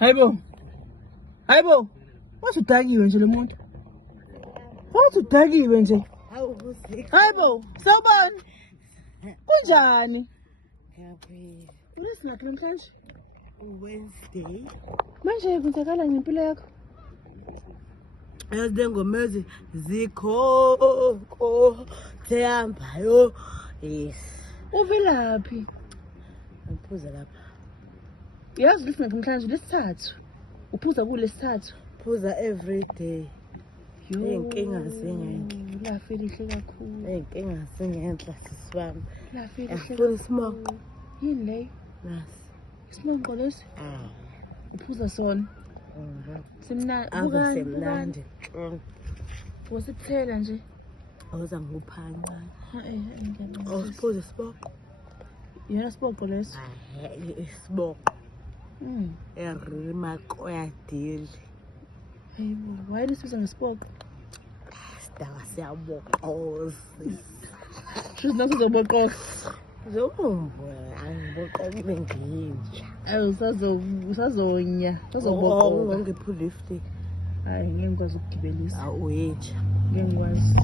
Hayibo. Hayibo. Wathi udakiwe nje lo muntu. Wathi udakiwe nje. Hayibo, sawubona. Kunjani? Ngiyaphi? Ulesi ngakho namhlanje? Wednesday. Manje kwenzakala ngempilo yakho? Ezingomezi zikho tehambayo. Yes. Uvelaphi? Ngiphuza lapha. Yazi lesi ngakho namhlanje lesithathu. Uphuza kulesithathu. Phuza every day. Iy'nkinga zingenhla. Lafe lihle kakhulu. Iy'nkinga zingenhla sisi wami. Lafe lihle. Ngiyafuna isimoqo. Yini le? Nasi. Isimongo lesi? Uphuza sona. Simnandi. Ave semnandi. Wasiphela nje. Awuza ngikupha kancane. Ngiyabona. Awusiphuza isiboko. Yena sibongo leso. Isiboko. Erimako yadili. Hayibo, wayini sibiza ngesibongo? Sidaba siyaboqoza. Shuthi naso uzoboqoka. Zokumbona angiboqoka ube nginja. Usazonya. Usazoboqoka. Ongiphu lift. Hayi, ngeke ngikwazi ukugibelisa. Awuyinja. Ngeke ngikwazi.